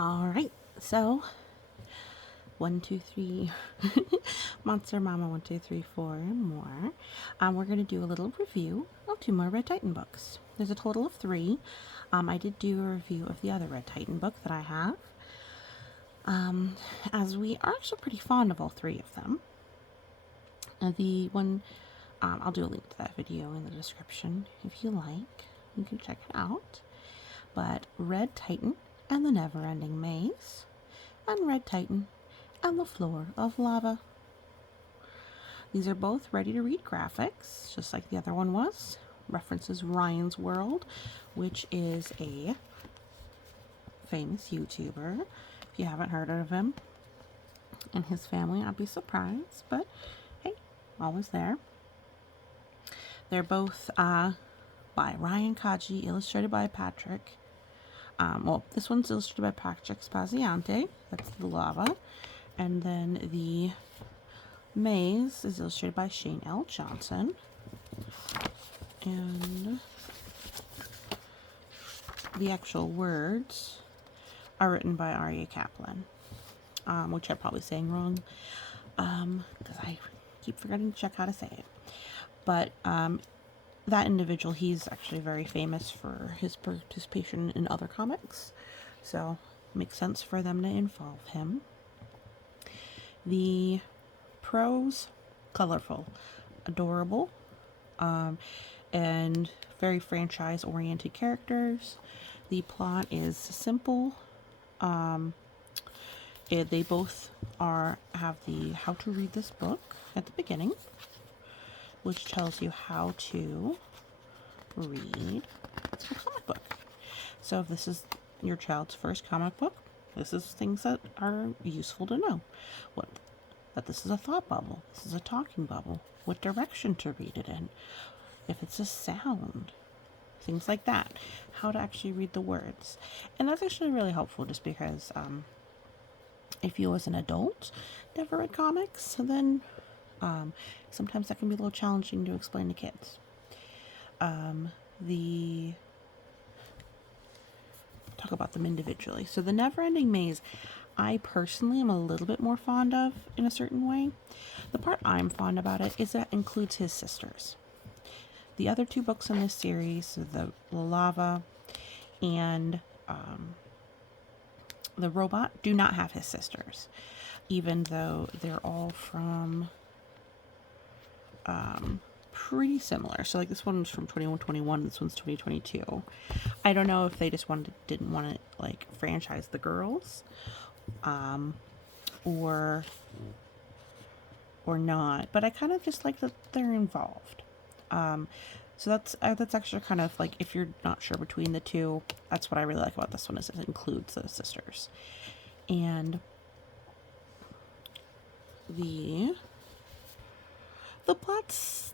All right, so 1, 2, 3, Monster Mama 1, 2, 3, 4, and more. We're gonna do a little review of 2 more Red Titan books. There's a total of 3. I did do a review of the other Red Titan book that I have, as we are actually pretty fond of all 3 of them. The one, I'll do a link to that video in the description if you like. You can check it out. But Red Titan and the Never-Ending Maze, and Red Titan and the Floor of Lava. These are both ready-to-read graphics, just like the other one was. References Ryan's World, which is a famous YouTuber. If you haven't heard of him and his family, I'd be surprised, but hey, always there. They're both by Ryan Kaji, illustrated by Patrick. Well, this one's illustrated by Patrick Spaziante. That's the lava. And then the maze is illustrated by Shane L. Johnson. And the actual words are written by Arie Kaplan, which I'm probably saying wrong, because I keep forgetting to check how to say it. But that individual, he's actually very famous for his participation in other comics, so it makes sense for them to involve him. The prose, colorful, adorable, and very franchise-oriented characters. The plot is simple. They both have the how to read this book at the beginning, which tells you how to read a comic book. So if this is your child's first comic book, this is things that are useful to know. That this is a thought bubble, this is a talking bubble, what direction to read it in, if it's a sound, things like that, how to actually read the words. And that's actually really helpful, just because if you as an adult never read comics, then sometimes that can be a little challenging to explain to kids. Talk about them individually. So the Never-Ending Maze, I personally am a little bit more fond of in a certain way. The part I'm fond about it is that it includes his sisters. The other 2 books in this series, the Lava and the Robot, do not have his sisters, even though they're all from pretty similar. So like this one's from 2121, this one's 2022. I don't know if they just didn't want to like franchise the girls, or not. But I kind of just like that they're involved. So that's actually kind of like, if you're not sure between the 2, that's what I really like about this one, is it includes those sisters. And the plot's,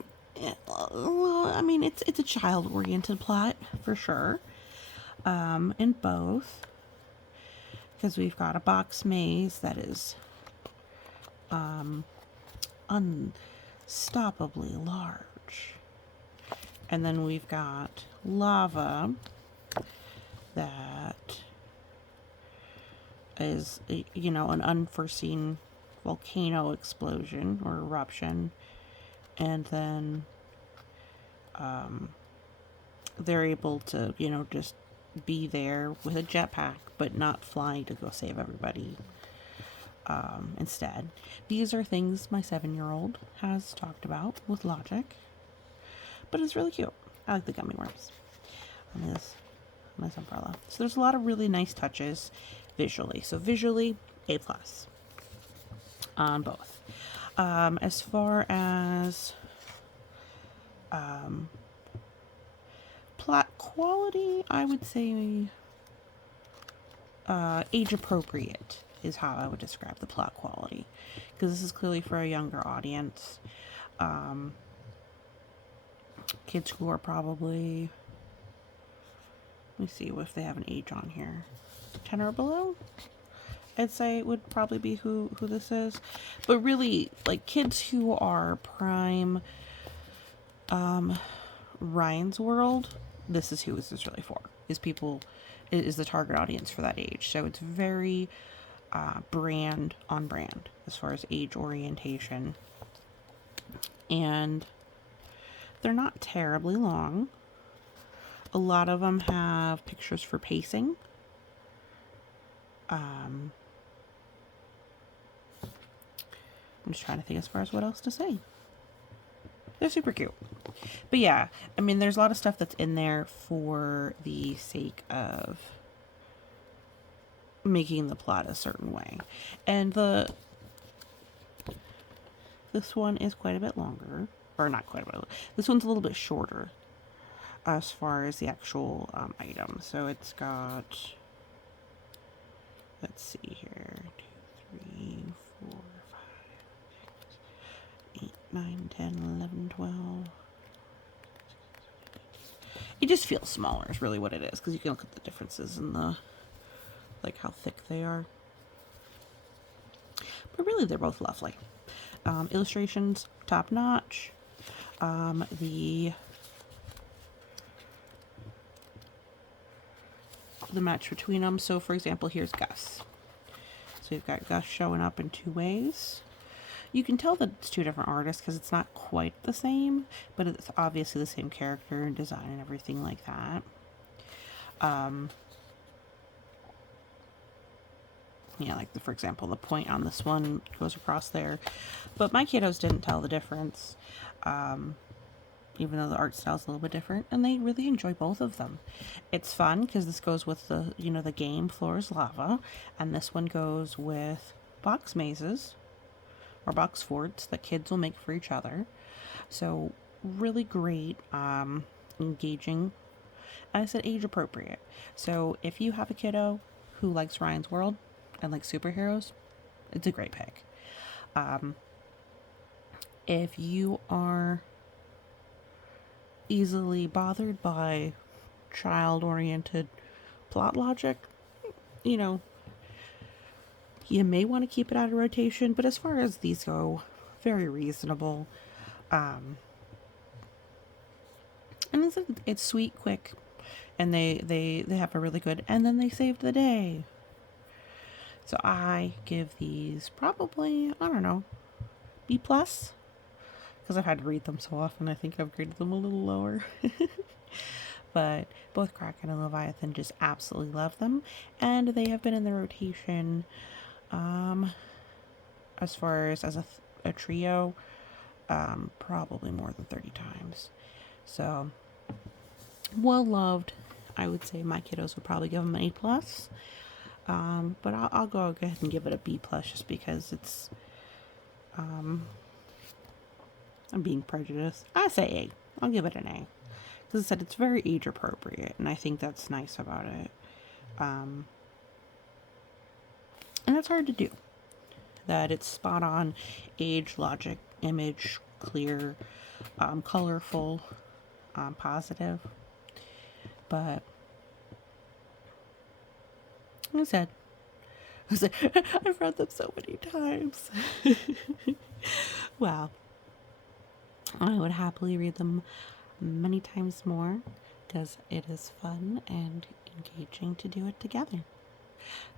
I mean, it's a child-oriented plot for sure, in both, because we've got a box maze that is unstoppably large, and then we've got lava that is, an unforeseen volcano explosion or eruption. And then they're able to, just be there with a jetpack, but not fly to go save everybody. Instead, these are things my 7-year-old has talked about with logic, but it's really cute. I like the gummy worms on this umbrella. So there's a lot of really nice touches visually. So visually, A+ on both. As far as plot quality, I would say age appropriate is how I would describe the plot quality, because this is clearly for a younger audience. Kids who are probably, let me see if they have an age on here, 10 or below, I'd say it would probably be who this is. But really, like, kids who are prime Ryan's World, this is who this is really for. Is people is the target audience for that age. So it's very brand on brand as far as age orientation. And they're not terribly long. A lot of them have pictures for pacing. I'm just trying to think as far as what else to say. They're super cute. But yeah, I mean, there's a lot of stuff that's in there for the sake of making the plot a certain way. And this one is quite a bit longer. Or not quite a bit. This one's a little bit shorter as far as the actual item. So it's got, let's see here, 2, 3, 4, 5, 6, 8, 9, 10, 11, 12. It just feels smaller is really what it is, because you can look at the differences in the, like how thick they are. But really they're both lovely. Illustrations, top notch. The match between them. So for example, here's Gus. So you've got Gus showing up in 2 ways. You can tell that it's 2 different artists because it's not quite the same, but it's obviously the same character and design and everything like that. Yeah, like for example, the point on this one goes across there, but my kiddos didn't tell the difference, even though the art style's a little bit different, and they really enjoy both of them. It's fun because this goes with the, you know, the game Floor is Lava, and this one goes with box mazes or box forts that kids will make for each other. So really great, engaging, and I said age appropriate. So if you have a kiddo who likes Ryan's World and like superheroes, it's a great pick. If you are easily bothered by child-oriented plot logic, you know, you may want to keep it out of rotation, but as far as these go, very reasonable. And it's sweet, quick, and they have a really good, and then they saved the day. So I give these probably, I don't know, B+, because I've had to read them so often. I think I've graded them a little lower. But both Kraken and Leviathan, just absolutely love them, and they have been in the rotation as far as a trio, probably more than 30 times. So well loved. I would say my kiddos would probably give them an A+. But I'll go ahead and give it a B+ just because it's, I'm being prejudiced. I say A. I'll give it an A. Because I said it's very age appropriate, and I think that's nice about it. And that's hard to do. That it's spot on, age, logic, image, clear, colorful, positive. But like I said, I've read them so many times. Well, I would happily read them many times more because it is fun and engaging to do it together.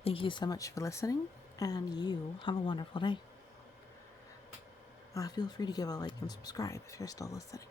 Thank you so much for listening, and you have a wonderful day. Feel free to give a like and subscribe if you're still listening.